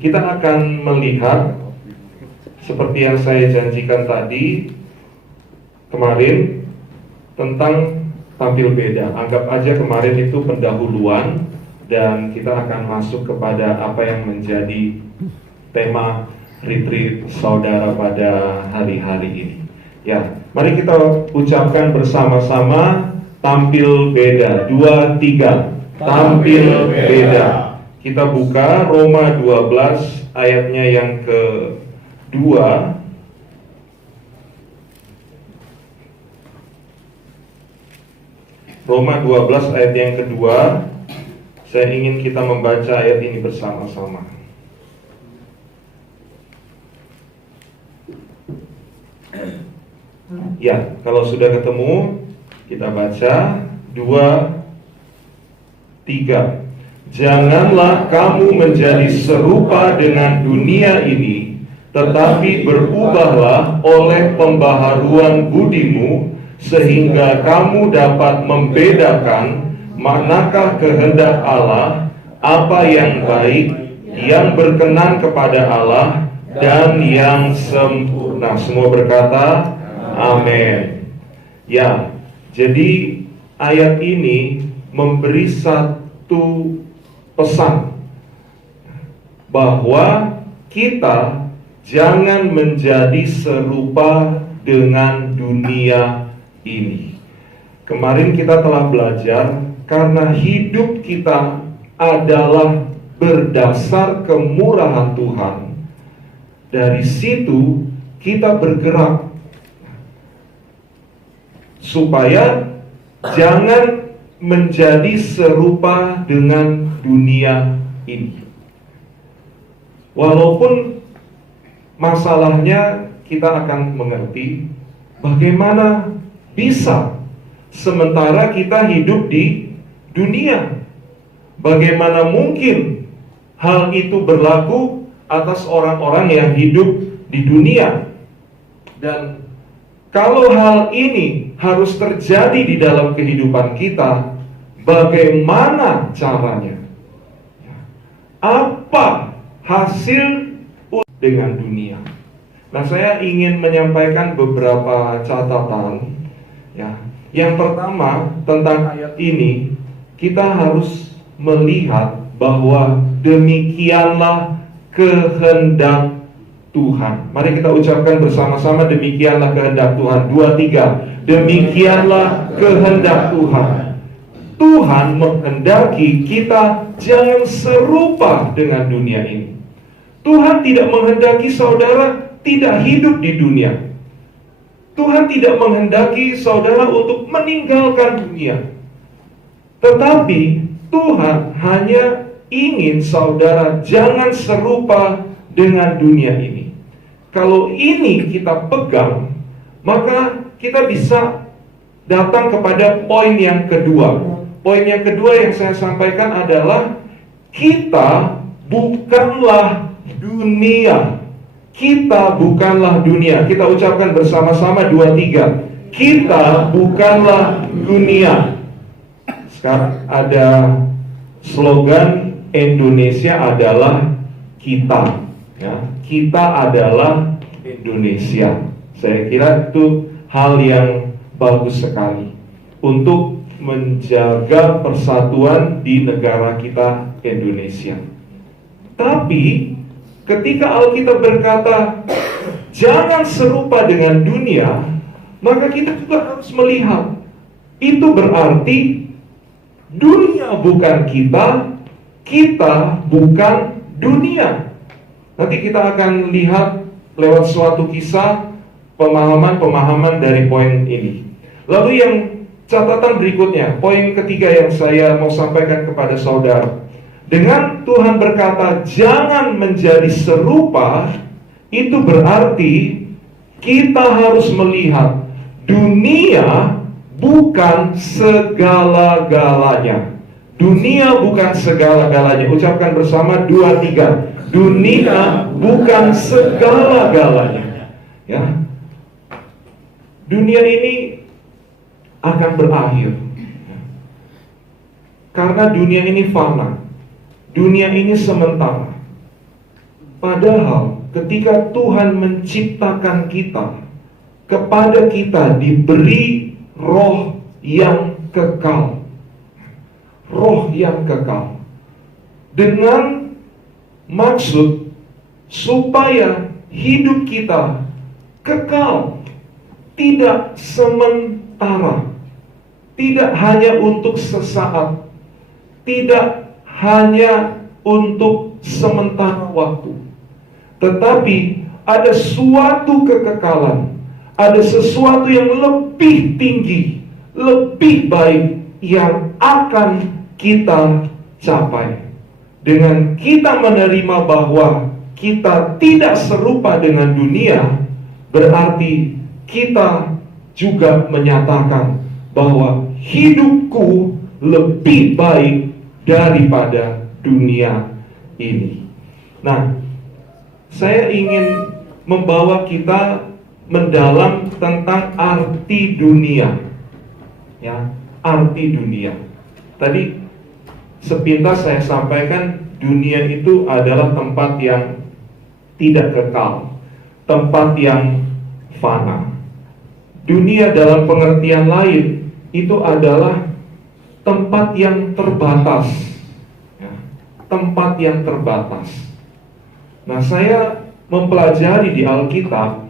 kita akan melihat seperti yang saya janjikan tadi kemarin tentang tampil beda. Anggap aja kemarin itu pendahuluan dan kita akan masuk kepada apa yang menjadi tema retreat saudara pada hari-hari ini. Ya, mari kita ucapkan bersama-sama tampil beda. 2, 3. Tampil beda. Kita buka Roma 12 ayatnya yang kedua. Roma 12 ayat yang kedua. Saya ingin kita membaca ayat ini bersama-sama. Ya, kalau sudah ketemu, kita baca 2, 3. Janganlah kamu menjadi serupa dengan dunia ini, tetapi berubahlah oleh pembaharuan budimu, sehingga kamu dapat membedakan manakah kehendak Allah, apa yang baik, yang berkenan kepada Allah, dan yang sempurna. Semua berkata, amin. Ya, jadi ayat ini memberi satu pesan bahwa kita jangan menjadi serupa dengan dunia ini. Kemarin kita telah belajar karena hidup kita adalah berdasar kemurahan Tuhan. Dari situ kita bergerak supaya jangan menjadi serupa dengan dunia ini. Walaupun masalahnya kita akan mengerti bagaimana bisa sementara kita hidup di dunia. Bagaimana mungkin hal itu berlaku atas orang-orang yang hidup di dunia. Dan kalau hal ini harus terjadi di dalam kehidupan kita, bagaimana caranya? Apa hasil dengan dunia? Nah, saya ingin menyampaikan beberapa catatan. Ya, yang pertama tentang ayat ini, kita harus melihat bahwa demikianlah kehendak Tuhan. Mari kita ucapkan bersama-sama, demikianlah kehendak Tuhan. 2, 3. Demikianlah kehendak Tuhan. Tuhan menghendaki kita jangan serupa dengan dunia ini. Tuhan tidak menghendaki saudara tidak hidup di dunia. Tuhan tidak menghendaki saudara untuk meninggalkan dunia. Tetapi Tuhan hanya ingin saudara jangan serupa dengan dunia ini. Kalau ini kita pegang, maka kita bisa datang kepada poin yang kedua. Poin yang kedua yang saya sampaikan adalah kita bukanlah dunia. Kita bukanlah dunia. Kita ucapkan bersama-sama 2, 3. Kita bukanlah dunia. Sekarang ada slogan Indonesia adalah kita. Ya, kita adalah Indonesia. Saya kira itu hal yang bagus sekali untuk menjaga persatuan di negara kita Indonesia. Tapi ketika Alkitab berkata jangan serupa dengan dunia, maka kita juga harus melihat itu berarti dunia bukan kita, kita bukan dunia. Nanti kita akan lihat lewat suatu kisah pemahaman-pemahaman dari poin ini. Lalu yang catatan berikutnya, poin ketiga yang saya mau sampaikan kepada saudara. Dengan Tuhan berkata jangan menjadi serupa, itu berarti kita harus melihat dunia bukan segala-galanya. Dunia bukan segala-galanya. Ucapkan bersama 2, 3. Dunia bukan segala-galanya. Ya. Dunia ini akan berakhir. Karena dunia ini fana. Dunia ini sementara. Padahal ketika Tuhan menciptakan kita, kepada kita diberi roh yang kekal. Roh yang kekal. Dengan maksud supaya hidup kita kekal, tidak sementara, tidak hanya untuk sesaat, tidak hanya untuk sementara waktu, tetapi ada suatu kekekalan, ada sesuatu yang lebih tinggi, lebih baik yang akan kita capai. Dengan kita menerima bahwa kita tidak serupa dengan dunia, berarti kita juga menyatakan bahwa hidupku lebih baik daripada dunia ini. Nah, saya ingin membawa kita mendalam tentang arti dunia. Ya, arti dunia. Tadi sepintas saya sampaikan, dunia itu adalah tempat yang tidak kekal, tempat yang fana. Dunia dalam pengertian lain itu adalah tempat yang terbatas, ya, tempat yang terbatas. Nah, saya mempelajari di Alkitab,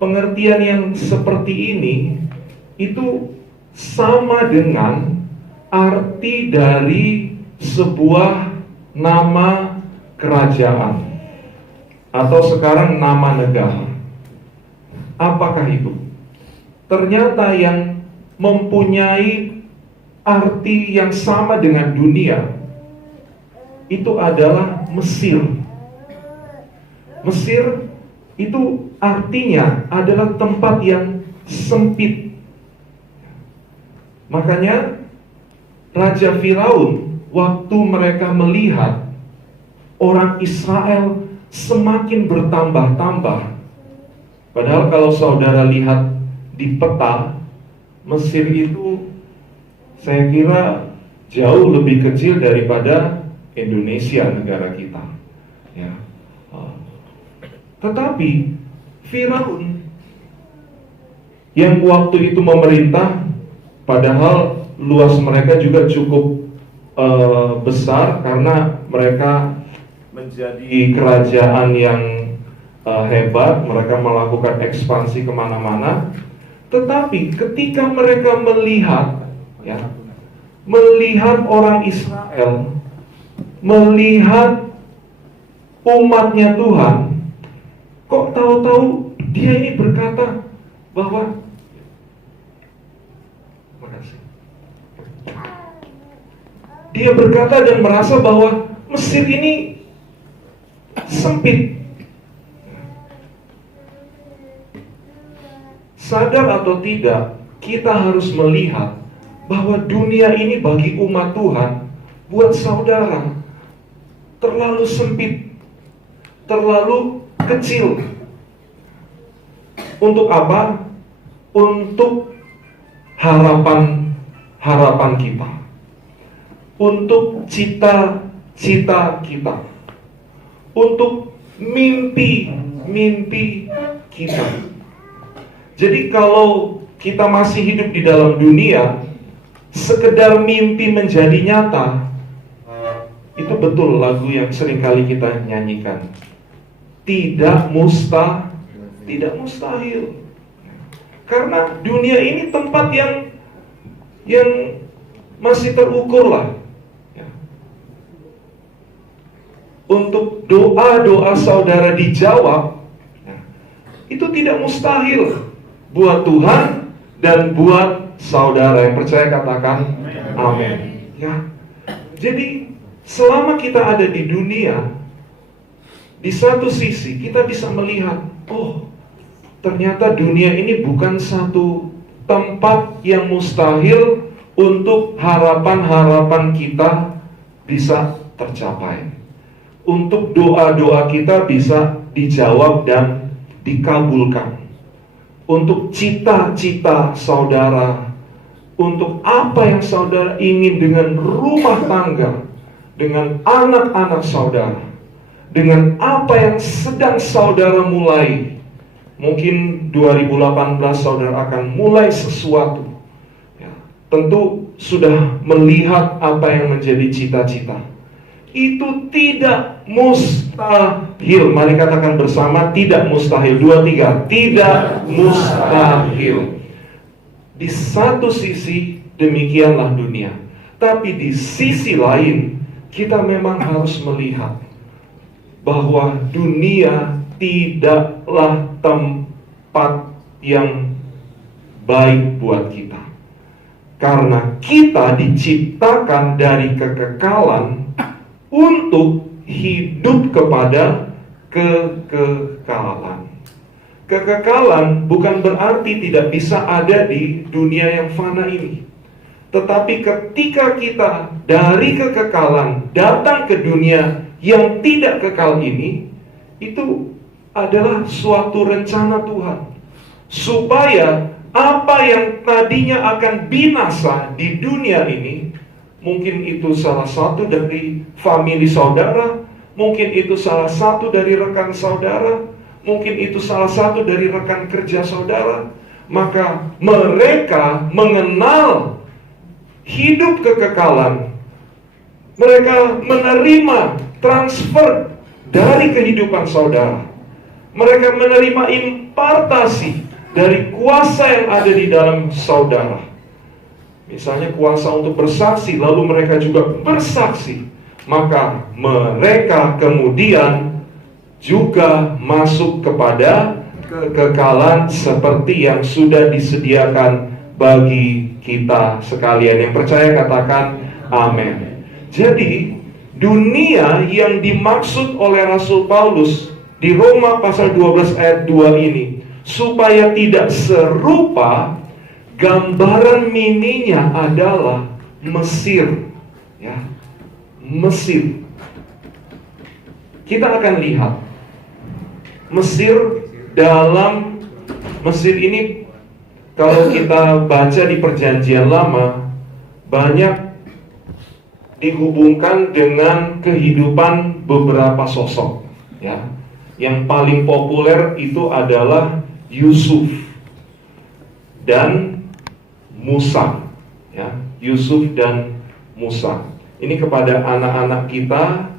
pengertian yang seperti ini itu sama dengan arti dari sebuah nama kerajaan atau sekarang nama negara. Apakah itu? Ternyata yang mempunyai arti yang sama dengan dunia itu adalah Mesir. Mesir itu artinya adalah tempat yang sempit. Makanya Raja Firaun, waktu mereka melihat orang Israel semakin bertambah-tambah, padahal kalau saudara lihat di peta, Mesir itu saya kira jauh lebih kecil daripada Indonesia, negara kita, ya. Tetapi Firaun yang waktu itu memerintah, padahal luas mereka juga cukup besar karena mereka menjadi kerajaan yang hebat, mereka melakukan ekspansi kemana-mana. Tetapi ketika mereka melihat, ya, melihat orang Israel, melihat umatnya Tuhan, kok tahu-tahu dia ini berkata bahwa dia berkata dan merasa bahwa Mesir ini sempit. Sadar atau tidak, kita harus melihat bahwa dunia ini bagi umat Tuhan, buat saudara, terlalu sempit, terlalu kecil. Untuk apa? Untuk harapan kita, untuk cita-cita kita, untuk mimpi kita. Jadi kalau kita masih hidup di dalam dunia, sekedar mimpi menjadi nyata, itu betul lagu yang seringkali kita nyanyikan. Tidak mustahil. Karena dunia ini tempat yang masih terukur lah. Untuk doa-doa saudara dijawab, itu tidak mustahil buat Tuhan dan buat saudara. Yang percaya katakan amin. Ya. Jadi selama kita ada di dunia, di satu sisi kita bisa melihat, oh, ternyata dunia ini bukan satu tempat yang mustahil untuk harapan-harapan kita bisa tercapai, untuk doa-doa kita bisa dijawab dan dikabulkan, untuk cita-cita saudara, untuk apa yang saudara ingin dengan rumah tangga, dengan anak-anak saudara, dengan apa yang sedang saudara mulai. Mungkin 2018 saudara akan mulai sesuatu. Ya, tentu sudah melihat apa yang menjadi cita-cita. Itu tidak mustahil. Mari katakan bersama, tidak mustahil. 2, 3, tidak mustahil. Di satu sisi demikianlah dunia, tapi di sisi lain kita memang harus melihat bahwa dunia tidaklah tempat yang baik buat kita, karena kita diciptakan dari kekekalan untuk hidup kepada kekekalan. Kekekalan bukan berarti tidak bisa ada di dunia yang fana ini. Tetapi ketika kita dari kekekalan datang ke dunia yang tidak kekal ini, itu adalah suatu rencana Tuhan. Supaya apa yang tadinya akan binasa di dunia ini, mungkin itu salah satu dari famili saudara, mungkin itu salah satu dari rekan saudara, mungkin itu salah satu dari rekan kerja saudara, maka mereka mengenal hidup kekekalan. Mereka menerima transfer dari kehidupan saudara. Mereka menerima impartasi dari kuasa yang ada di dalam saudara. Misalnya kuasa untuk bersaksi, lalu mereka juga bersaksi. Maka mereka kemudian juga masuk kepada kekekalan seperti yang sudah disediakan bagi kita sekalian. Yang percaya katakan amin. Jadi dunia yang dimaksud oleh Rasul Paulus di Roma pasal 12 ayat 2 ini, supaya tidak serupa, gambaran mininya adalah Mesir. Ya, Mesir. Kita akan lihat Mesir ini, kalau kita baca di Perjanjian Lama, banyak dihubungkan dengan kehidupan beberapa sosok. Ya, yang paling populer itu adalah Yusuf dan Musa. Ya, Yusuf dan Musa. Ini kepada anak-anak kita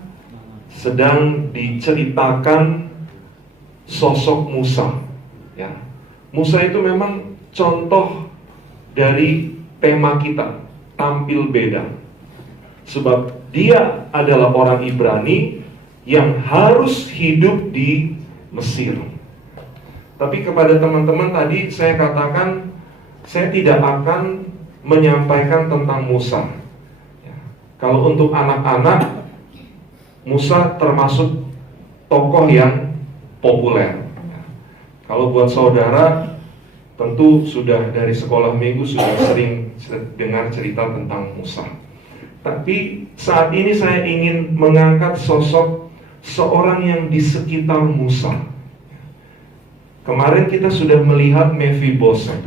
sedang diceritakan sosok Musa. Ya, Musa itu memang contoh dari tema kita, tampil beda. Sebab dia adalah orang Ibrani yang harus hidup di Mesir. Tapi kepada teman-teman tadi saya katakan, saya tidak akan menyampaikan tentang Musa. Ya, kalau untuk anak-anak, Musa termasuk tokoh yang populer. Ya, kalau buat saudara, tentu sudah dari sekolah minggu sudah sering dengar cerita tentang Musa. Tapi saat ini saya ingin mengangkat sosok seorang yang di sekitar Musa. Kemarin kita sudah melihat Mephiboset.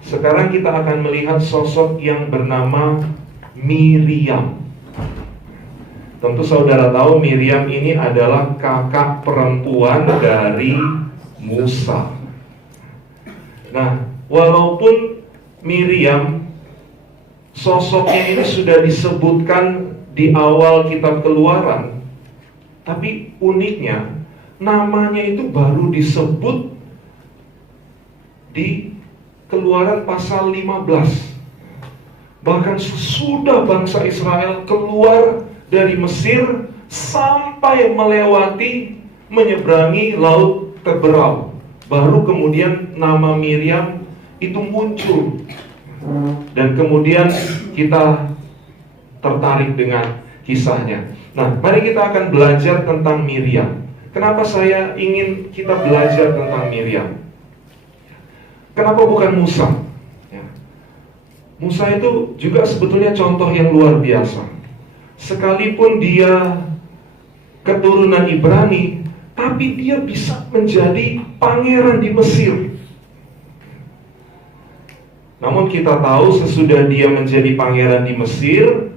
Sekarang kita akan melihat sosok yang bernama Miriam. Tentu saudara tahu Miriam ini adalah kakak perempuan dari Musa. Nah, walaupun Miriam sosoknya ini sudah disebutkan di awal kitab Keluaran, tapi uniknya namanya itu baru disebut di Keluaran pasal 15. Bahkan sudah bangsa Israel keluar dari Mesir sampai melewati, menyeberangi laut Teberau, baru kemudian nama Miriam itu muncul. Dan kemudian kita tertarik dengan kisahnya. Nah, mari kita akan belajar tentang Miriam. Kenapa saya ingin kita belajar tentang Miriam? Kenapa bukan Musa? Ya. Musa itu juga sebetulnya contoh yang luar biasa. Sekalipun dia keturunan Ibrani, tapi dia bisa menjadi pangeran di Mesir. Namun kita tahu sesudah dia menjadi pangeran di Mesir,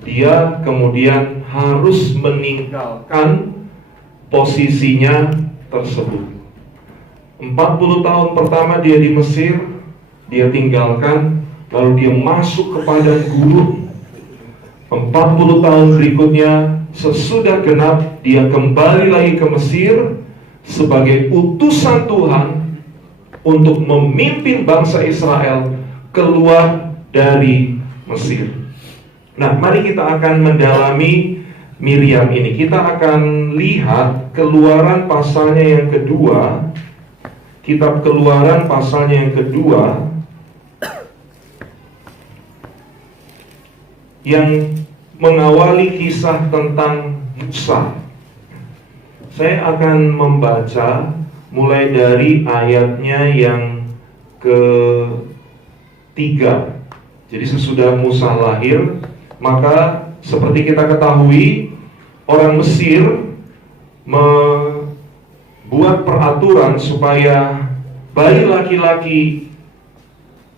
dia kemudian harus meninggalkan posisinya tersebut. 40 tahun pertama dia di Mesir, dia tinggalkan, lalu dia masuk ke padang gurun. 40 tahun berikutnya, sesudah genap, dia kembali lagi ke Mesir sebagai utusan Tuhan untuk memimpin bangsa Israel keluar dari Mesir. Nah, mari kita akan mendalami Miriam ini. Kita akan lihat Keluaran pasalnya yang kedua. Kitab Keluaran pasalnya yang kedua, yang mengawali kisah tentang Musa. Saya akan membaca mulai dari ayatnya yang ketiga. Jadi sesudah Musa lahir, maka seperti kita ketahui, orang Mesir membuat peraturan supaya bayi laki-laki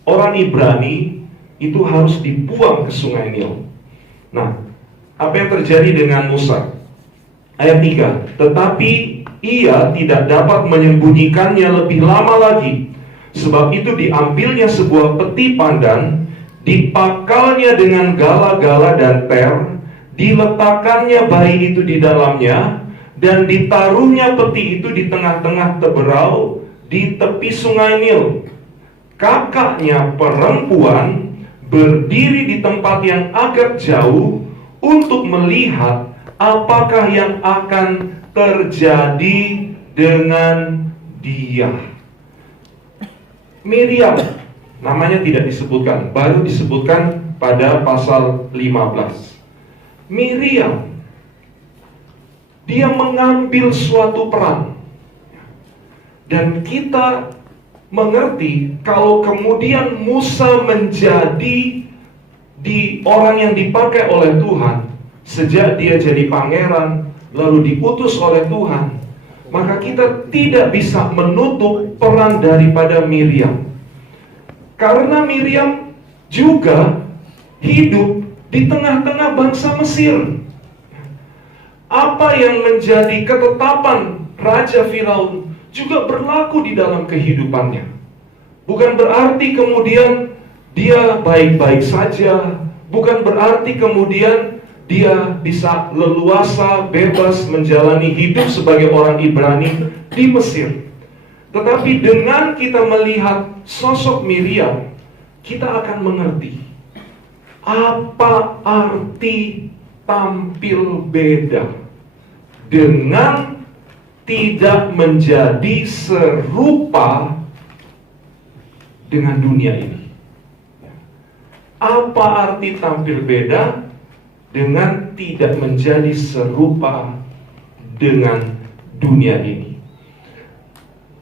orang Ibrani itu harus dibuang ke sungai Nil. Nah, apa yang terjadi dengan Musa? Ayat 3, tetapi ia tidak dapat menyembunyikannya lebih lama lagi. Sebab itu diambilnya sebuah peti pandan, dipakalnya dengan gala-gala dan ter, diletakkannya bayi itu di dalamnya, dan ditaruhnya peti itu di tengah-tengah teberau di tepi sungai Nil. Kakaknya perempuan berdiri di tempat yang agak jauh untuk melihat apakah yang akan terjadi dengan dia. Miriam, namanya tidak disebutkan, baru disebutkan pada pasal 15. Miriam, dia mengambil suatu peran. Dan kita mengerti kalau kemudian Musa menjadi orang yang dipakai oleh Tuhan, sejak dia jadi pangeran, lalu diutus oleh Tuhan, maka kita tidak bisa menutup peran daripada Miriam. Karena Miriam juga hidup di tengah-tengah bangsa Mesir. Apa yang menjadi ketetapan Raja Firaun juga berlaku di dalam kehidupannya. Bukan berarti kemudian dia baik-baik saja, bukan berarti kemudian dia bisa leluasa, bebas menjalani hidup sebagai orang Ibrani di Mesir. Tetapi dengan kita melihat sosok Miriam, kita akan mengerti apa arti tampil beda dengan tidak menjadi serupa dengan dunia ini. Apa arti tampil beda dengan tidak menjadi serupa dengan dunia ini?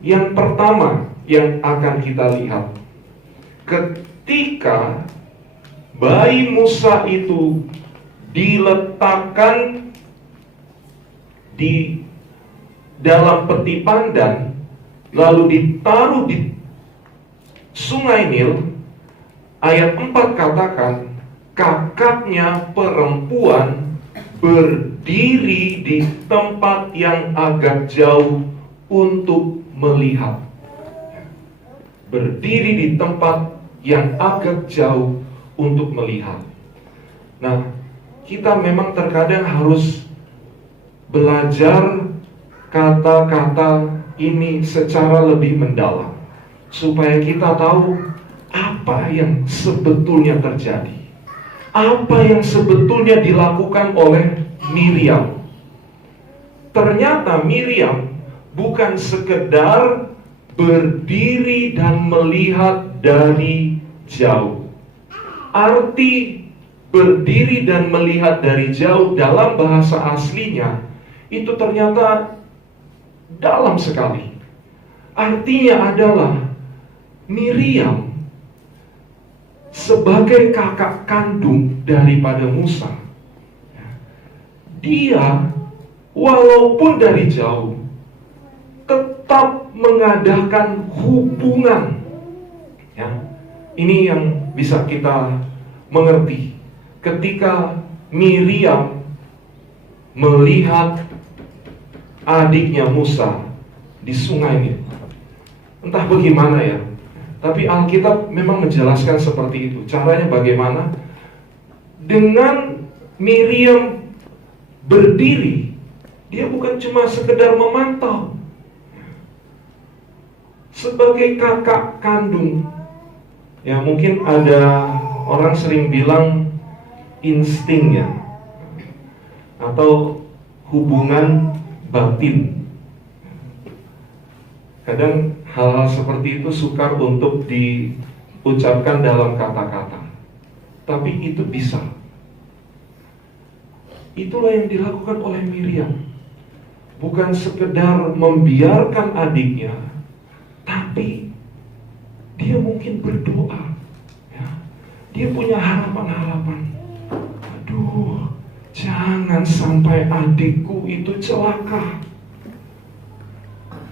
Yang pertama yang akan kita lihat, ketika bayi Musa itu diletakkan di dalam peti pandan, lalu ditaruh di sungai Nil, ayat 4 katakan, kakaknya perempuan berdiri di tempat yang agak jauh untuk melihat. Berdiri di tempat yang agak jauh untuk melihat. Nah, kita memang terkadang harus belajar kata-kata ini secara lebih mendalam, supaya kita tahu apa yang sebetulnya terjadi, apa yang sebetulnya dilakukan oleh Miriam. Ternyata Miriam bukan sekedar berdiri dan melihat dari jauh. Arti berdiri dan melihat dari jauh dalam bahasa aslinya itu ternyata dalam sekali. Artinya adalah Miriam sebagai kakak kandung daripada Musa, dia walaupun dari jauh tetap mengadakan hubungan. Ya, ini yang bisa kita mengerti ketika Miriam melihat adiknya Musa di sungai Nil. Entah bagaimana ya, tapi Alkitab memang menjelaskan seperti itu. Caranya bagaimana? Dengan Miriam berdiri, dia bukan cuma sekedar memantau. Sebagai kakak kandung, ya mungkin ada orang sering bilang insting ya, atau hubungan batin. Kadang hal-hal seperti itu sukar untuk diucapkan dalam kata-kata, tapi itu bisa. Itulah yang dilakukan oleh Miriam. Bukan sekedar membiarkan adiknya, tapi dia mungkin berdoa ya. Dia punya harapan-harapan. Aduh, jangan sampai adikku itu celaka.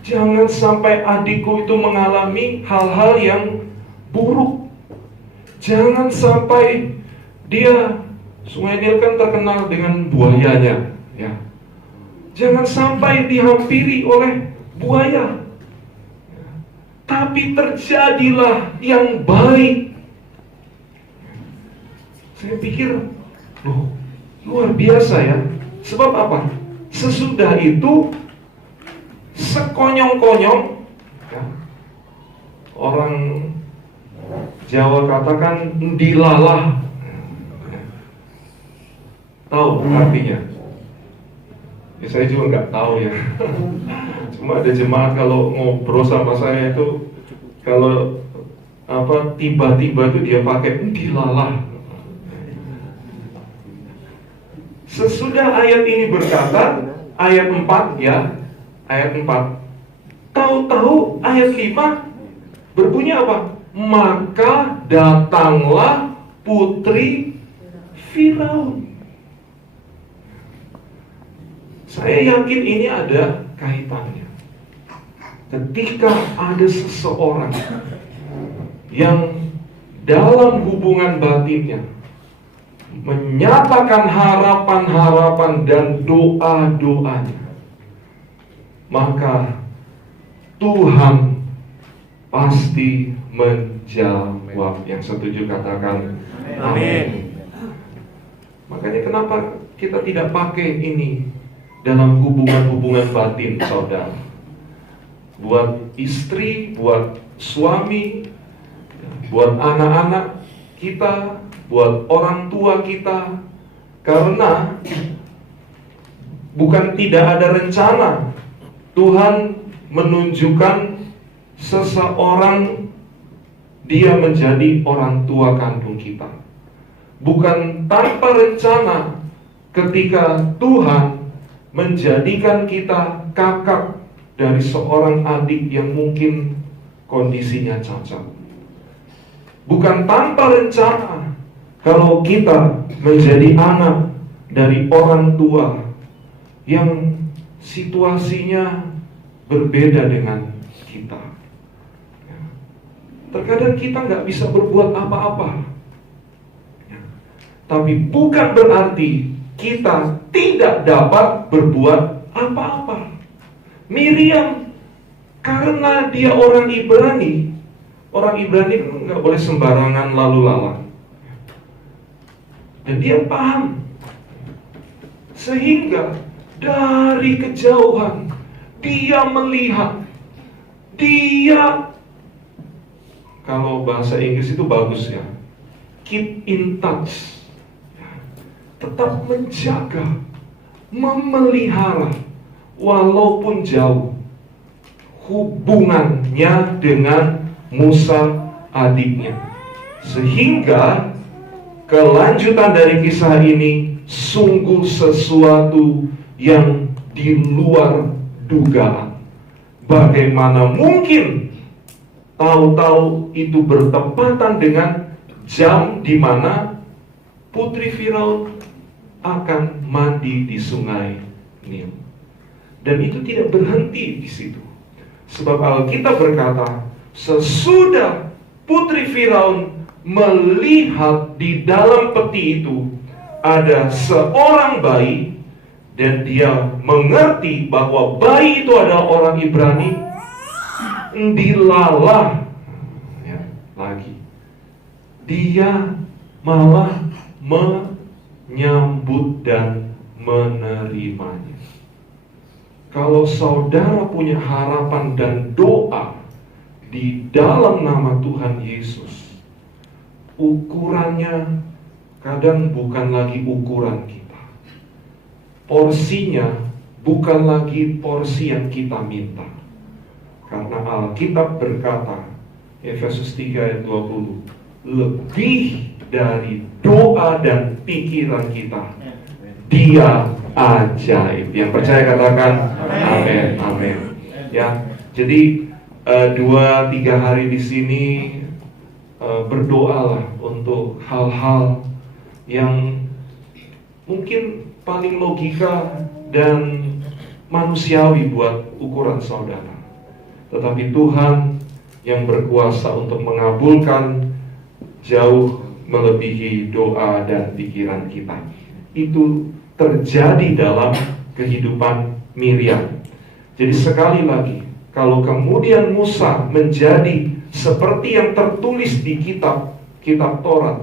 Jangan sampai adikku itu mengalami hal-hal yang buruk. Jangan sampai dia, Sungai Nil kan terkenal dengan buayanya ya. Jangan sampai dihampiri oleh buaya. Tapi terjadilah yang baik. Saya pikir, loh, luar biasa ya. Sebab apa? Sesudah itu, sekonyong-konyong ya, orang Jawa katakan dilalah. Tahu artinya? Ya, saya juga nggak tahu ya. Cuma ada jemaat kalau ngobrol sama saya itu, kalau tiba-tiba itu dia pakai dilalah. Sesudah ayat ini berkata, ayat 4 ya, ayat 4. Tahu-tahu ayat 5 berbunyi apa? Maka datanglah putri Firaun. Saya yakin ini ada kaitannya. Ketika ada seseorang yang dalam hubungan batinnya menyatakan harapan-harapan dan doa-doanya, maka Tuhan pasti menjawab. Yang setuju katakan amin. Makanya kenapa kita tidak pakai ini dalam hubungan-hubungan batin, saudara? Buat istri, buat suami, buat anak-anak kita, buat orang tua kita. Karena bukan tidak ada rencana Tuhan menunjukkan seseorang dia menjadi orang tua kandung kita. Bukan tanpa rencana ketika Tuhan menjadikan kita kakak dari seorang adik yang mungkin kondisinya cacat. Bukan tanpa rencana kalau kita menjadi anak dari orang tua yang situasinya berbeda dengan kita. Terkadang kita nggak bisa berbuat apa-apa, tapi bukan berarti kita tidak dapat berbuat apa-apa. Miriam, karena dia orang Ibrani nggak boleh sembarangan lalu lalang, dan dia paham, sehingga dari kejauhan dia melihat, dia, kalau bahasa Inggris itu bagus ya, keep in touch, tetap menjaga, memelihara walaupun jauh hubungannya dengan Musa adiknya. Sehingga kelanjutan dari kisah ini sungguh sesuatu yang di luar dugaan. Bagaimana mungkin tahu-tahu itu bertepatan dengan jam di mana putri Firaun akan mandi di sungai Nil. Dan itu tidak berhenti di situ. Sebab Alkitab berkata, sesudah putri Firaun melihat di dalam peti itu ada seorang bayi dan dia mengerti bahwa bayi itu adalah orang Ibrani, dilalah ya, lagi. Dia malah menyambut dan menerimanya. Kalau saudara punya harapan dan doa di dalam nama Tuhan Yesus, ukurannya kadang bukan lagi ukuran kita. Porsinya bukan lagi porsi yang kita minta. Karena Alkitab berkata, Efesus 3 ayat 20, lebih dari doa dan pikiran kita, Dia ajaib. Yang percaya katakan amin, amin. Ya, jadi 2-3 hari di sini berdoalah untuk hal-hal yang mungkin paling logika dan manusiawi buat ukuran saudara. Tetapi Tuhan yang berkuasa untuk mengabulkan jauh melebihi doa dan pikiran kita. Itu terjadi dalam kehidupan Miriam. Jadi sekali lagi, kalau kemudian Musa menjadi seperti yang tertulis di kitab Taurat,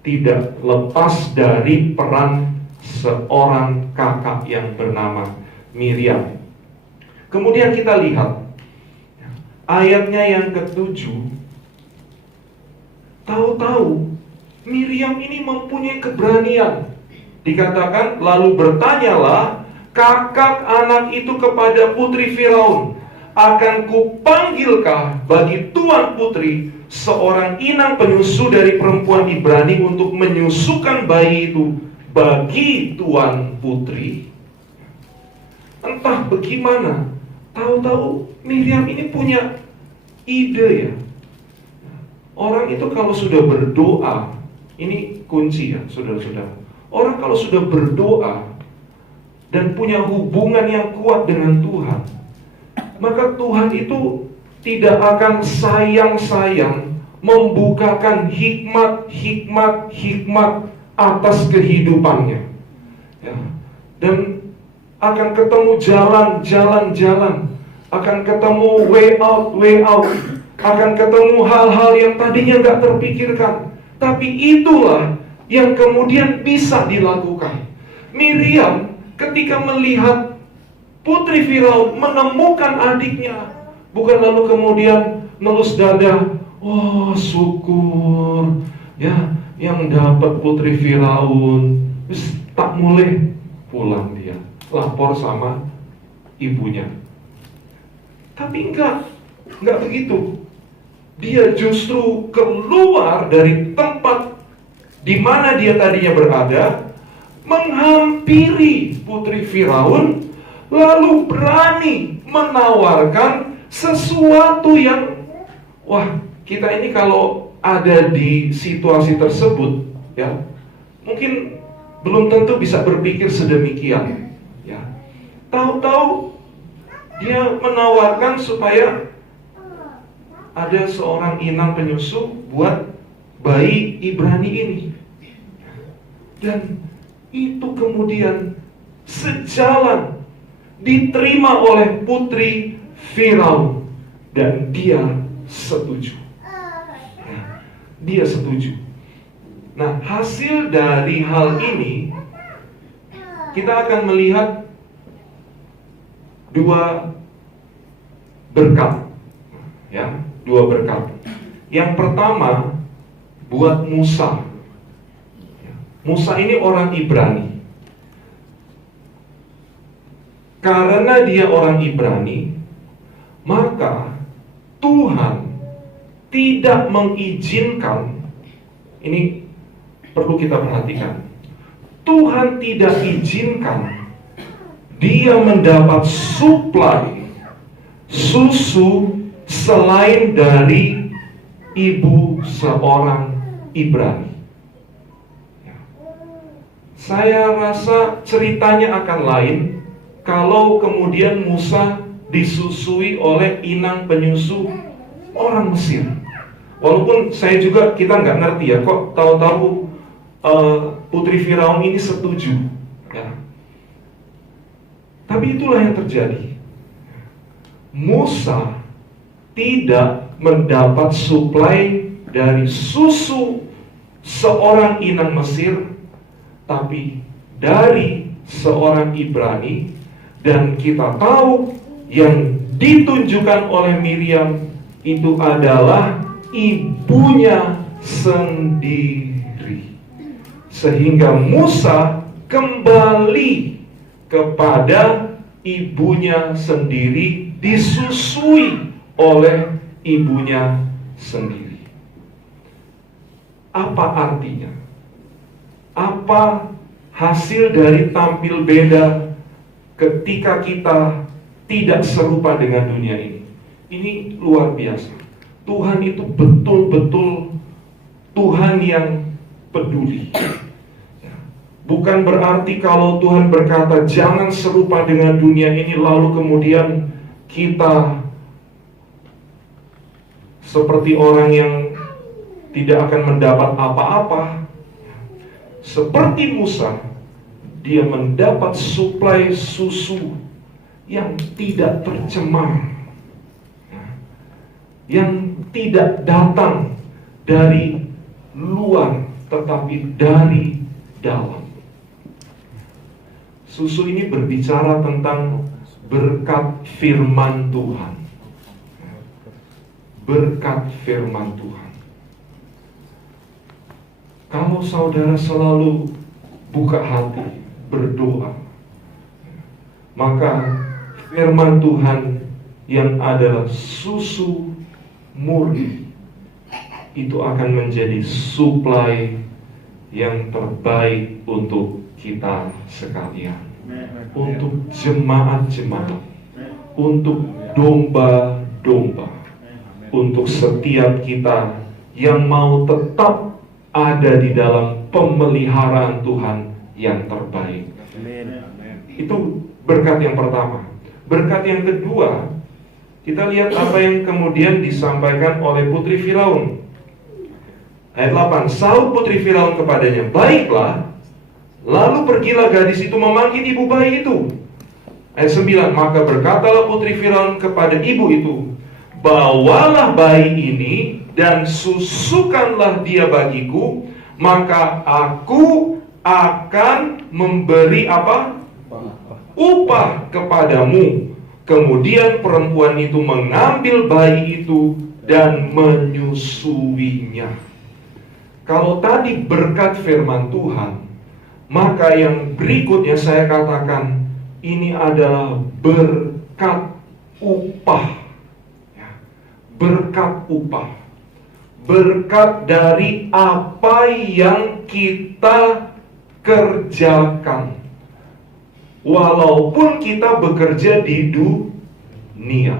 tidak lepas dari peran seorang kakak yang bernama Miriam. Kemudian kita lihat ayatnya yang ke-7. Tahu-tahu Miriam ini mempunyai keberanian. Dikatakan, lalu bertanyalah kakak anak itu kepada putri Firaun, akan kupanggilkah bagi tuan putri seorang inang penyusu dari perempuan Ibrani untuk menyusukan bayi itu bagi tuan putri? Entah bagaimana, tahu-tahu Miriam ini punya ide ya. Orang itu kalau sudah berdoa, ini kunci ya saudara-saudara. Orang kalau sudah berdoa dan punya hubungan yang kuat dengan Tuhan, maka Tuhan itu tidak akan sayang-sayang membukakan hikmat atas kehidupannya ya. Dan akan ketemu jalan, akan ketemu way out, akan ketemu hal-hal yang tadinya gak terpikirkan. Tapi itulah yang kemudian bisa dilakukan. Miriam ketika melihat putri Firaun menemukan adiknya, bukan lalu kemudian nelus dada, oh syukur ya yang dapat putri Firaun, terus tak mulai pulang dia lapor sama ibunya. Tapi enggak begitu. Dia justru keluar dari tempat di mana dia tadinya berada, menghampiri putri Firaun, lalu berani menawarkan sesuatu yang, wah, kita ini kalau ada di situasi tersebut, ya, mungkin belum tentu bisa berpikir sedemikian, ya. Tahu-tahu dia menawarkan supaya ada seorang inang penyusu buat bayi Ibrani ini. Dan itu kemudian sejalan diterima oleh putri Firaun dan dia setuju. Dia setuju. Nah, hasil dari hal ini kita akan melihat dua berkat. Ya, dua berkat. Yang pertama buat Musa. Musa ini orang Ibrani. Karena dia orang Ibrani, maka Tuhan tidak mengizinkan, ini perlu kita perhatikan, Tuhan tidak izinkan dia mendapat suplai susu selain dari ibu seorang Ibrani. Saya rasa ceritanya akan lain kalau kemudian Musa disusui oleh inang penyusu orang Mesir. Walaupun kita nggak ngerti ya, kok tahu-tahu putri Firaun ini setuju. Ya. Tapi itulah yang terjadi. Musa tidak mendapat suplai dari susu seorang inang Mesir, tapi dari seorang Ibrani. Dan kita tahu yang ditunjukkan oleh Miriam itu adalah ibunya sendiri. Sehingga Musa kembali kepada ibunya sendiri, disusui oleh ibunya sendiri. Apa artinya? Apa hasil dari tampil beda ketika kita tidak serupa dengan dunia ini? Ini luar biasa. Tuhan itu betul-betul Tuhan yang peduli. Bukan berarti kalau Tuhan berkata jangan serupa dengan dunia ini, lalu kemudian kita seperti orang yang tidak akan mendapat apa-apa. Seperti Musa, dia mendapat suplai susu yang tidak tercemar, yang tidak datang dari luar, tetapi dari dalam. Susu ini berbicara tentang berkat firman Tuhan. Berkat firman Tuhan. Kalau saudara selalu buka hati, berdoa, maka firman Tuhan yang adalah susu murni itu akan menjadi suplai yang terbaik untuk kita sekalian, untuk jemaat-jemaat, untuk domba-domba, untuk setiap kita yang mau tetap ada di dalam pemeliharaan Tuhan yang terbaik. Itu berkat yang pertama. Berkat yang kedua, kita lihat apa yang kemudian disampaikan oleh putri Firaun. Ayat 8, sahut putri Firaun kepadanya, baiklah, lalu pergilah gadis itu memanggil ibu bayi itu. Ayat 9, maka berkatalah putri Firaun kepada ibu itu, bawalah bayi ini dan susukanlah dia bagiku, maka aku akan memberi apa? Upah kepadamu. Kemudian perempuan itu mengambil bayi itu dan menyusuinya. Kalau tadi berkat firman Tuhan, maka yang berikutnya saya katakan ini adalah berkat upah. Berkat upah. Berkat dari apa yang kita kerjakan. Walaupun kita bekerja di dunia.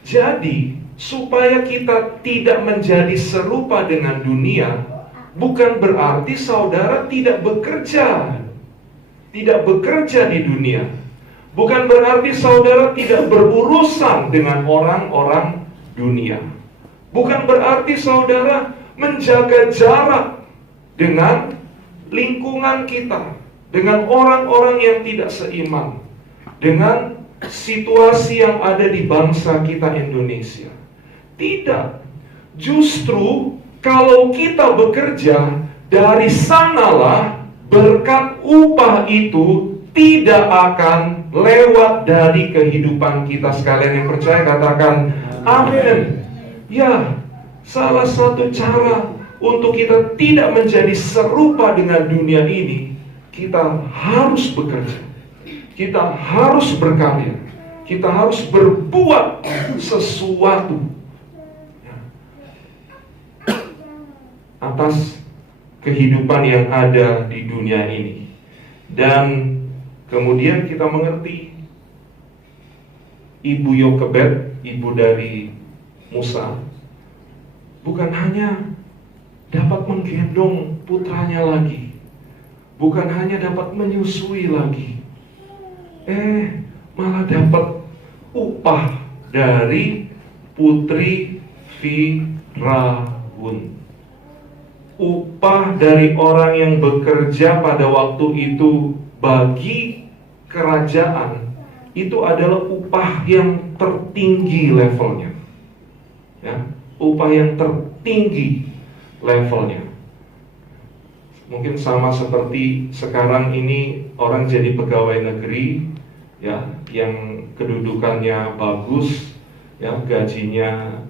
Jadi, supaya kita tidak menjadi serupa dengan dunia, bukan berarti saudara tidak bekerja. Tidak bekerja di dunia. Bukan berarti saudara tidak berurusan dengan orang-orang dunia. Bukan berarti saudara menjaga jarak dengan lingkungan kita, dengan orang-orang yang tidak seiman, dengan situasi yang ada di bangsa kita Indonesia. Tidak. Justru kalau kita bekerja, dari sanalah berkat upah itu tidak akan lewat dari kehidupan kita. Sekalian yang percaya katakan amin. Ya, salah satu cara untuk kita tidak menjadi serupa dengan dunia ini, kita harus bekerja, kita harus berkarya, kita harus berbuat sesuatu atas kehidupan yang ada di dunia ini. Dan kemudian kita mengerti Ibu Yokebed, ibu dari Musa, bukan hanya dapat menggendong putranya lagi, bukan hanya dapat menyusui lagi, malah dapat upah dari putri Firaun. Upah dari orang yang bekerja pada waktu itu bagi kerajaan itu adalah upah yang tertinggi levelnya. Ya, upah yang tertinggi levelnya. Mungkin sama seperti sekarang ini orang jadi pegawai negeri, ya, yang kedudukannya bagus, ya, gajinya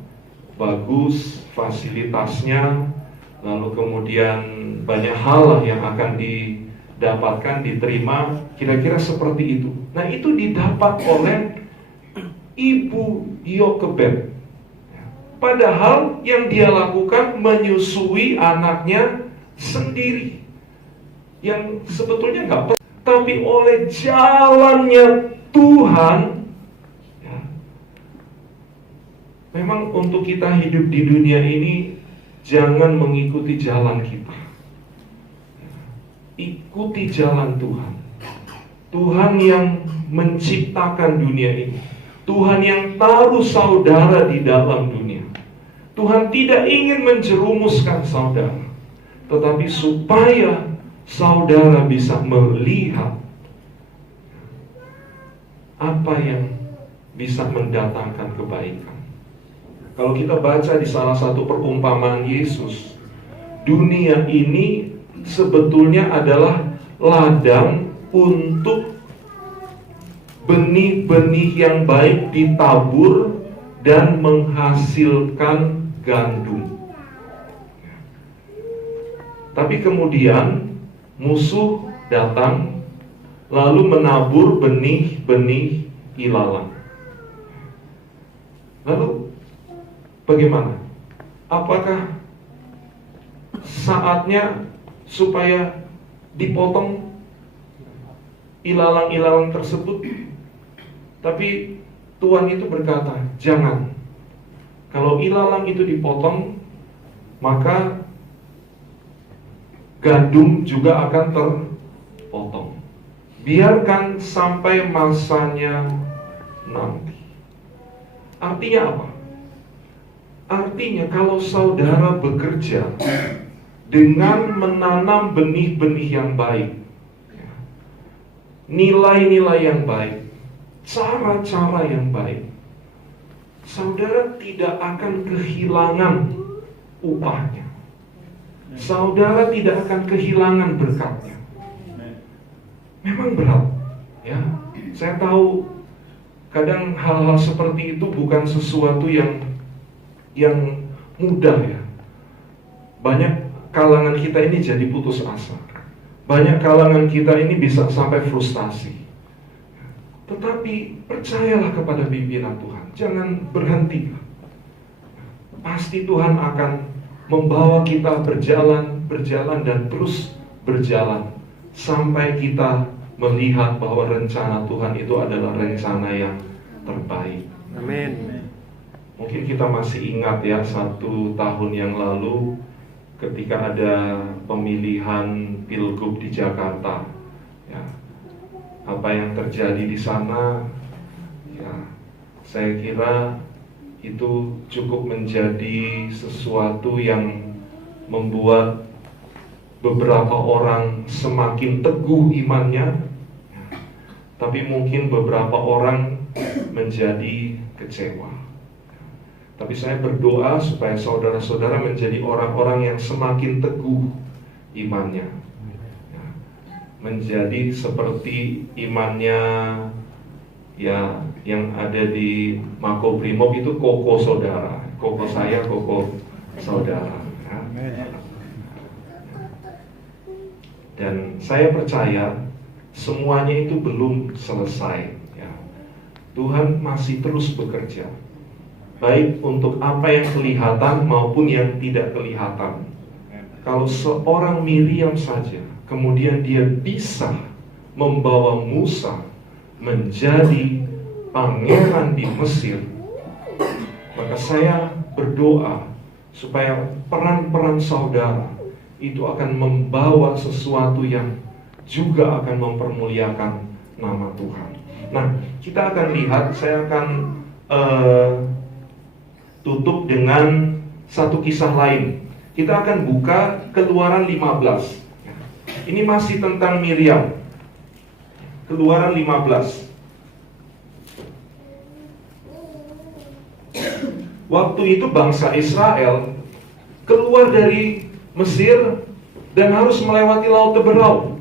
bagus, fasilitasnya, lalu kemudian banyak hal lah yang akan didapatkan, diterima, kira-kira seperti itu. Nah, itu didapat oleh Ibu Yokebed. Padahal yang dia lakukan menyusui anaknya sendiri, yang sebetulnya nggak perlu, tapi oleh jalannya Tuhan. Ya, memang untuk kita hidup di dunia ini, jangan mengikuti jalan kita, ikuti jalan Tuhan. Tuhan yang menciptakan dunia ini, Tuhan yang taruh saudara di dalam dunia. Tuhan tidak ingin menjerumuskan saudara, tetapi supaya saudara bisa melihat apa yang bisa mendatangkan kebaikan. Kalau kita baca di salah satu perumpamaan Yesus, dunia ini sebetulnya adalah ladang untuk benih-benih yang baik ditabur dan menghasilkan gandum. Tapi kemudian musuh datang lalu menabur benih-benih ilalang. Lalu bagaimana? Apakah saatnya supaya dipotong ilalang-ilalang tersebut? Tapi Tuhan itu berkata, jangan. Kalau ilalang itu dipotong, maka gandum juga akan terpotong. Biarkan sampai masanya nanti. Artinya apa? Artinya kalau saudara bekerja dengan menanam benih-benih yang baik, nilai-nilai yang baik, cara-cara yang baik, saudara tidak akan kehilangan upahnya. Saudara tidak akan kehilangan berkatnya. Memang berat, ya. Saya tahu kadang hal-hal seperti itu bukan sesuatu yang mudah, ya. Banyak kalangan kita ini jadi putus asa. Banyak kalangan kita ini bisa sampai frustasi. Tetapi percayalah kepada pimpinan Tuhan. Jangan berhenti. Pasti Tuhan akan membawa kita berjalan dan terus berjalan sampai kita melihat bahwa rencana Tuhan itu adalah rencana yang terbaik. Amin. Mungkin kita masih ingat ya, 1 tahun yang lalu ketika ada pemilihan pilgub di Jakarta, ya, apa yang terjadi di sana, ya, saya kira itu cukup menjadi sesuatu yang membuat beberapa orang semakin teguh imannya, ya, tapi mungkin beberapa orang menjadi kecewa. Tapi saya berdoa supaya saudara-saudara menjadi orang-orang yang semakin teguh imannya, ya, menjadi seperti imannya, ya, yang ada di Makobrimob itu, koko saudara, koko saya, koko saudara, ya. Dan saya percaya semuanya itu belum selesai, ya. Tuhan masih terus bekerja, baik untuk apa yang kelihatan maupun yang tidak kelihatan. Kalau seorang Miriam saja kemudian dia bisa membawa Musa menjadi pangeran di Mesir, maka saya berdoa supaya peran-peran saudara itu akan membawa sesuatu yang juga akan mempermuliakan nama Tuhan. Nah, kita akan lihat, saya akan tutup dengan satu kisah lain. Kita akan buka Keluaran 15. Ini masih tentang Miriam. Keluaran 15. waktu itu bangsa Israel keluar dari Mesir dan harus melewati Laut Teberau.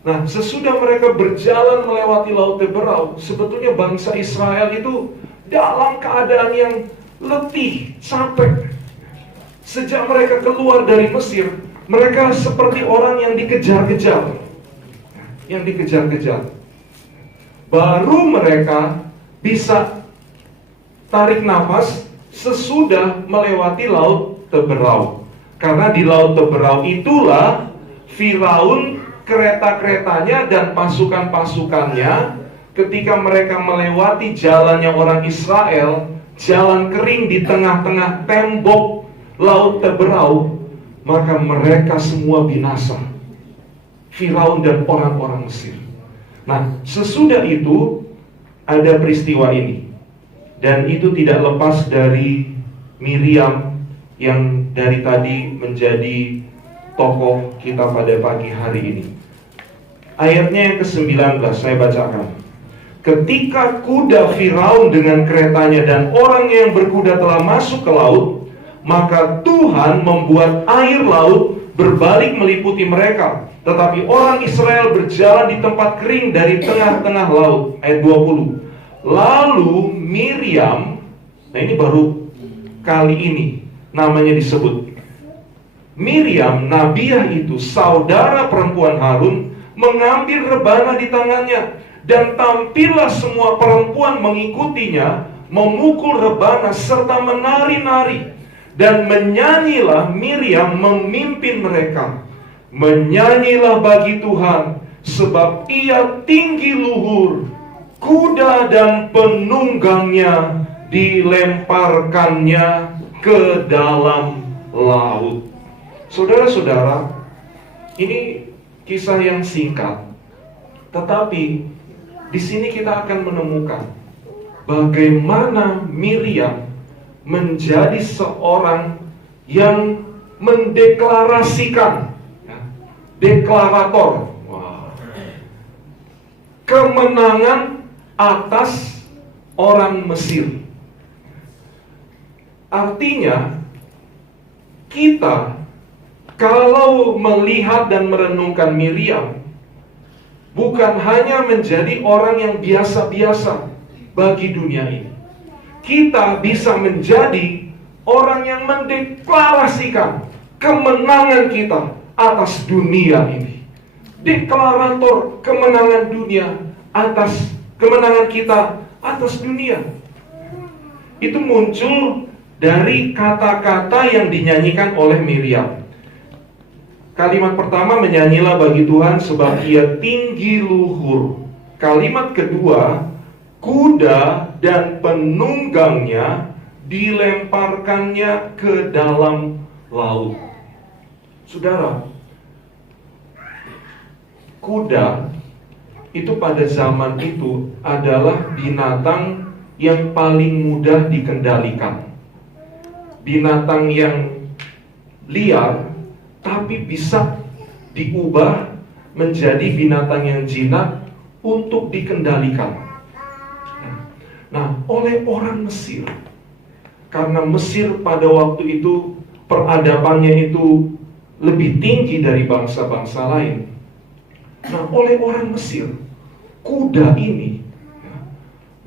Nah, sesudah mereka berjalan melewati Laut Teberau, sebetulnya bangsa Israel itu dalam keadaan yang letih, capek. Sejak mereka keluar dari Mesir, mereka seperti orang yang dikejar-kejar. Yang dikejar-kejar. Baru mereka bisa tarik nafas sesudah melewati Laut Teberau. Karena di Laut Teberau itulah Firaun, kereta-keretanya dan pasukan-pasukannya, ketika mereka melewati jalannya orang Israel, jalan kering di tengah-tengah tembok Laut Teberau, maka mereka semua binasa. Firaun dan orang-orang Mesir. Nah, sesudah itu ada peristiwa ini. Dan itu tidak lepas dari Miriam yang dari tadi menjadi tokoh kita pada pagi hari ini. Ayatnya yang ke-19 saya bacakan. Ketika kuda Firaun dengan keretanya dan orang yang berkuda telah masuk ke laut, maka Tuhan membuat air laut berbalik meliputi mereka. Tetapi orang Israel berjalan di tempat kering dari tengah-tengah laut. Ayat 20. Lalu Miriam, nah ini baru kali ini namanya disebut. Miriam, nabiah itu, saudara perempuan Harun, mengambil rebana di tangannya. Dan tampillah semua perempuan mengikutinya, memukul rebana serta menari-nari. Dan menyanyilah Miriam memimpin mereka. Menyanyilah bagi Tuhan, sebab ia tinggi luhur. Kuda dan penunggangnya dilemparkannya ke dalam laut. Saudara-saudara, ini kisah yang singkat, tetapi di sini kita akan menemukan bagaimana Miriam menjadi seorang yang mendeklarasikan, deklarator, kemenangan atas orang Mesir. Artinya, kita kalau melihat dan merenungkan Miriam, bukan hanya menjadi orang yang biasa-biasa bagi dunia ini. Kita bisa menjadi orang yang mendeklarasikan kemenangan kita atas dunia ini. Deklarator kemenangan dunia atas kemenangan kita atas dunia. Itu muncul dari kata-kata yang dinyanyikan oleh Miriam. Kalimat pertama, menyanyilah bagi Tuhan sebab ia tinggi luhur. Kalimat kedua, kuda dan penunggangnya dilemparkannya ke dalam laut. Saudara, kuda itu pada zaman itu adalah binatang yang paling mudah dikendalikan. Binatang yang liar, tapi bisa diubah menjadi binatang yang jinak untuk dikendalikan. Nah, oleh orang Mesir, karena Mesir pada waktu itu peradabannya itu lebih tinggi dari bangsa-bangsa lain. Nah, oleh orang Mesir, kuda ini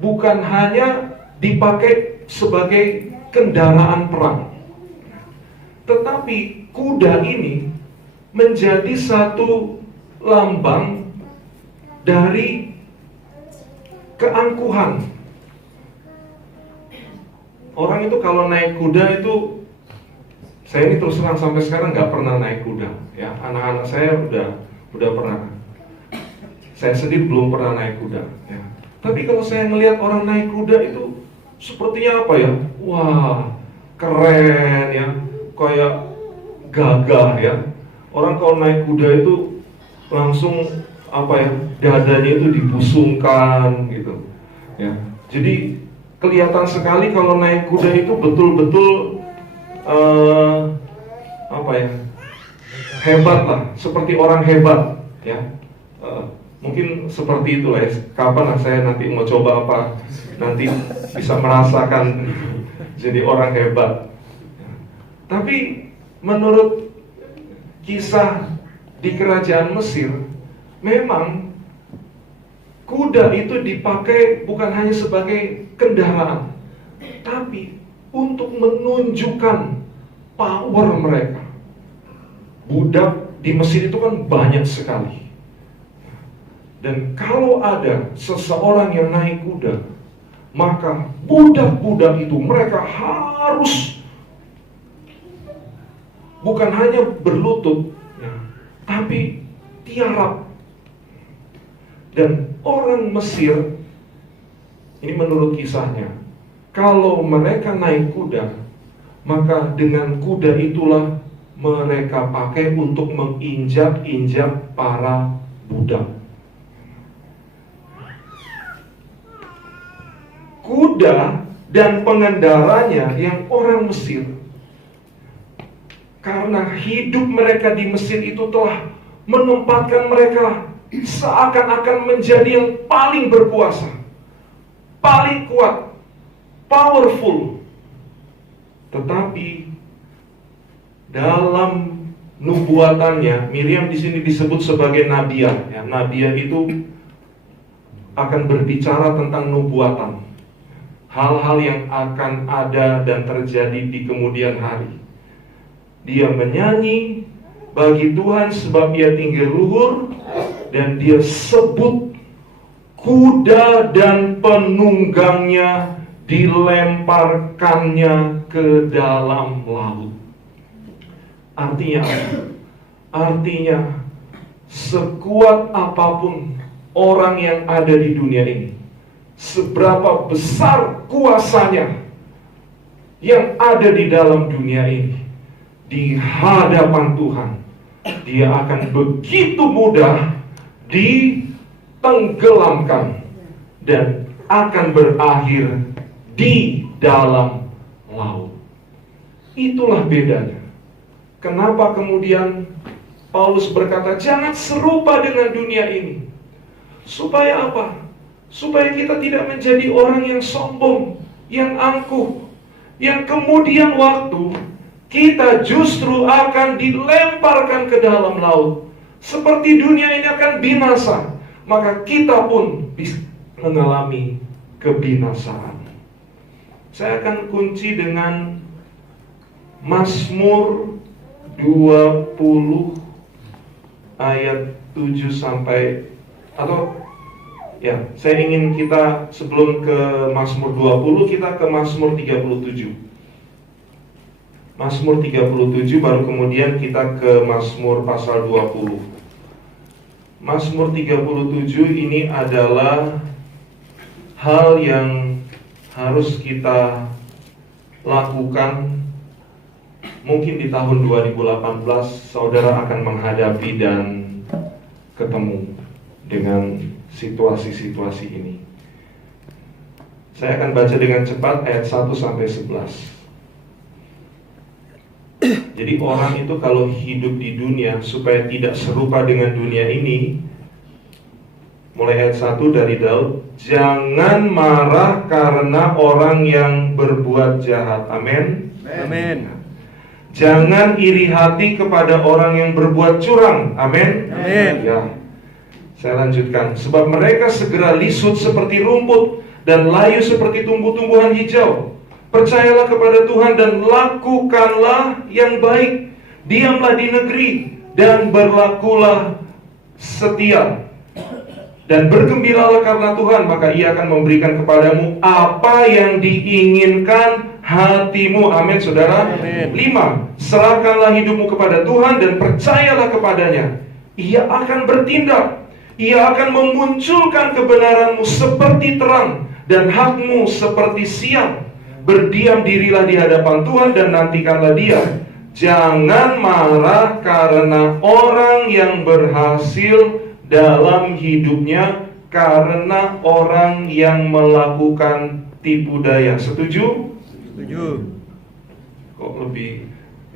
bukan hanya dipakai sebagai kendaraan perang, tetapi kuda ini menjadi satu lambang dari keangkuhan. Orang itu kalau naik kuda itu, saya ini terus terang sampai sekarang nggak pernah naik kuda. Ya, anak-anak saya udah pernah. Saya sendiri belum pernah naik kuda. Ya. Tapi kalau saya ngelihat orang naik kuda itu sepertinya apa ya? Wah, keren ya, kayak gagah ya. Orang kalau naik kuda itu langsung apa ya? Dadanya itu dibusungkan gitu. Ya. Jadi kelihatan sekali kalau naik kuda itu betul-betul apa ya? Hebat lah, seperti orang hebat ya. Mungkin seperti itulah ya. Kapan saya nanti mau coba apa, nanti bisa merasakan jadi orang hebat. Tapi menurut kisah di kerajaan Mesir, memang kuda itu dipakai bukan hanya sebagai kendaraan, tapi untuk menunjukkan power mereka. Budak di Mesir itu kan banyak sekali. Dan kalau ada seseorang yang naik kuda, maka budak-budak itu mereka harus bukan hanya berlutut, ya, tapi tiarap. Dan orang Mesir, ini menurut kisahnya, kalau mereka naik kuda, maka dengan kuda itulah mereka pakai untuk menginjak-injak para budak. Kuda dan pengendaranya yang orang Mesir, karena hidup mereka di Mesir itu telah menempatkan mereka seakan-akan menjadi yang paling berkuasa, paling kuat, powerful. Tetapi dalam nubuatannya, Miriam di sini disebut sebagai Nabiah. Ya, Nabiah itu akan berbicara tentang nubuatan, hal-hal yang akan ada dan terjadi di kemudian hari. Dia menyanyi bagi Tuhan sebab ia tinggi luhur, dan dia sebut kuda dan penunggangnya dilemparkannya ke dalam laut. Artinya apa? Artinya sekuat apapun orang yang ada di dunia ini, seberapa besar kuasanya yang ada di dalam dunia ini, di hadapan Tuhan, dia akan begitu mudah ditenggelamkan dan akan berakhir di dalam laut. Itulah bedanya. Kenapa kemudian Paulus berkata, jangan serupa dengan dunia ini. Supaya apa? Supaya kita tidak menjadi orang yang sombong, yang angkuh, yang kemudian waktu kita justru akan dilemparkan ke dalam laut. Seperti dunia ini akan binasa, maka kita pun bisa mengalami kebinasaan. Saya akan kunci dengan Mazmur 20 ayat 7 sampai, atau ya, saya ingin kita sebelum ke Mazmur 20, kita ke Mazmur 37. Mazmur 37 baru kemudian kita ke Mazmur pasal 20. Mazmur 37 ini adalah hal yang harus kita lakukan. Mungkin di tahun 2018 saudara akan menghadapi dan ketemu dengan situasi-situasi ini. Saya akan baca dengan cepat ayat 1 sampai 11. Jadi orang itu kalau hidup di dunia supaya tidak serupa dengan dunia ini, mulai ayat 1 dari Daud, jangan marah karena orang yang berbuat jahat. Amin. Amin. Jangan iri hati kepada orang yang berbuat curang. Amin. Amin. Ya. Saya lanjutkan. Sebab mereka segera lisut seperti rumput dan layu seperti tumbuh-tumbuhan hijau. Percayalah kepada Tuhan dan lakukanlah yang baik. Diamlah di negeri dan berlakulah setia. Dan bergembiralah karena Tuhan, maka Ia akan memberikan kepadamu apa yang diinginkan hatimu. Amin, saudara. Amin. 5. Serahkanlah hidupmu kepada Tuhan dan percayalah kepadanya. Ia akan bertindak. Ia akan memunculkan kebenaranmu seperti terang dan hakmu seperti siang. Berdiam dirilah di hadapan Tuhan dan nantikanlah Dia. Jangan marah karena orang yang berhasil dalam hidupnya, karena orang yang melakukan tipu daya. Setuju? Setuju. Kok lebih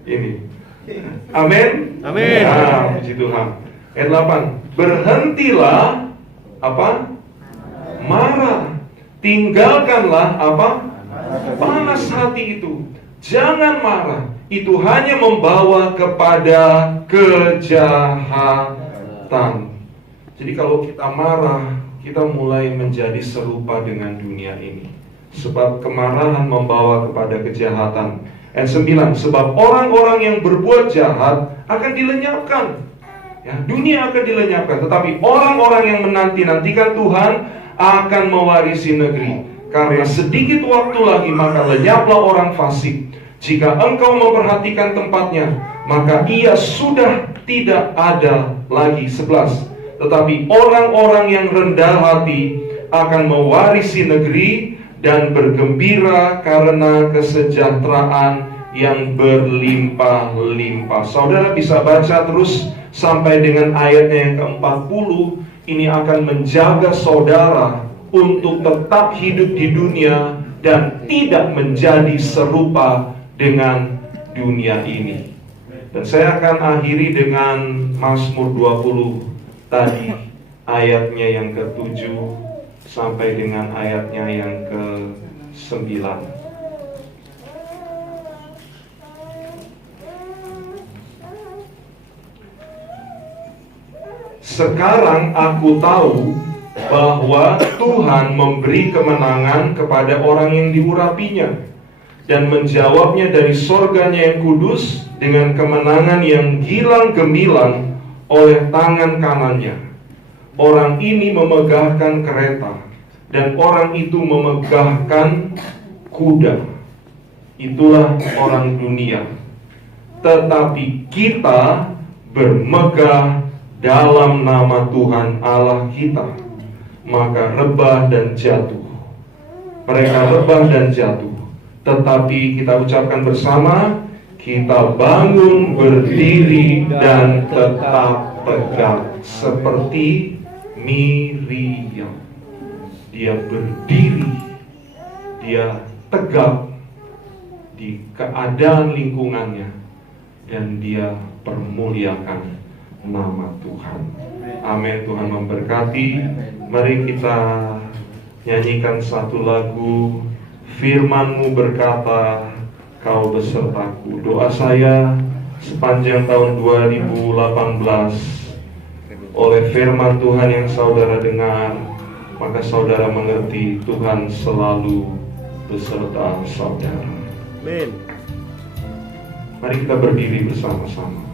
ini? Amin. Amin. Puji Tuhan. Ayat 8. Berhentilah apa? Marah. Tinggalkanlah apa? Panas hati itu. Jangan marah. Itu hanya membawa kepada kejahatan. Jadi kalau kita marah, kita mulai menjadi serupa dengan dunia ini. Sebab kemarahan membawa kepada kejahatan. Ayat 9, sebab orang-orang yang berbuat jahat akan dilenyapkan. Ya, dunia akan dilenyapkan, tetapi orang-orang yang menanti-nantikan Tuhan akan mewarisi negeri. Karena sedikit waktu lagi maka lenyaplah orang fasik. Jika engkau memperhatikan tempatnya, maka ia sudah tidak ada lagi. 11. Tetapi orang-orang yang rendah hati akan mewarisi negeri dan bergembira karena kesejahteraan yang berlimpah-limpah. Saudara bisa baca terus sampai dengan ayatnya yang ke-40. Ini akan menjaga saudara untuk tetap hidup di dunia dan tidak menjadi serupa dengan dunia ini. Dan saya akan akhiri dengan Mazmur 20 tadi, ayatnya yang ke-7 sampai dengan ayatnya yang ke-9. Sekarang aku tahu bahwa Tuhan memberi kemenangan kepada orang yang diurapinya dan menjawabnya dari sorganya yang kudus dengan kemenangan yang gilang gemilang oleh tangan kanannya. Orang ini memegahkan kereta dan orang itu memegahkan kuda. Itulah orang dunia. Tetapi kita bermegah dalam nama Tuhan Allah kita, maka rebah dan jatuh. Mereka rebah dan jatuh, tetapi kita ucapkan bersama, kita bangun, berdiri, dan tetap tegak seperti Miriam. Dia berdiri, dia tegak di keadaan lingkungannya, dan dia permuliakan nama Tuhan. Amin. Tuhan memberkati. Mari kita nyanyikan satu lagu. Firman-Mu berkata, Kau besertaku. Doa saya sepanjang tahun 2018, oleh firman Tuhan yang saudara dengar, maka saudara mengerti Tuhan selalu beserta saudara. Amin. Mari kita berdiri bersama-sama.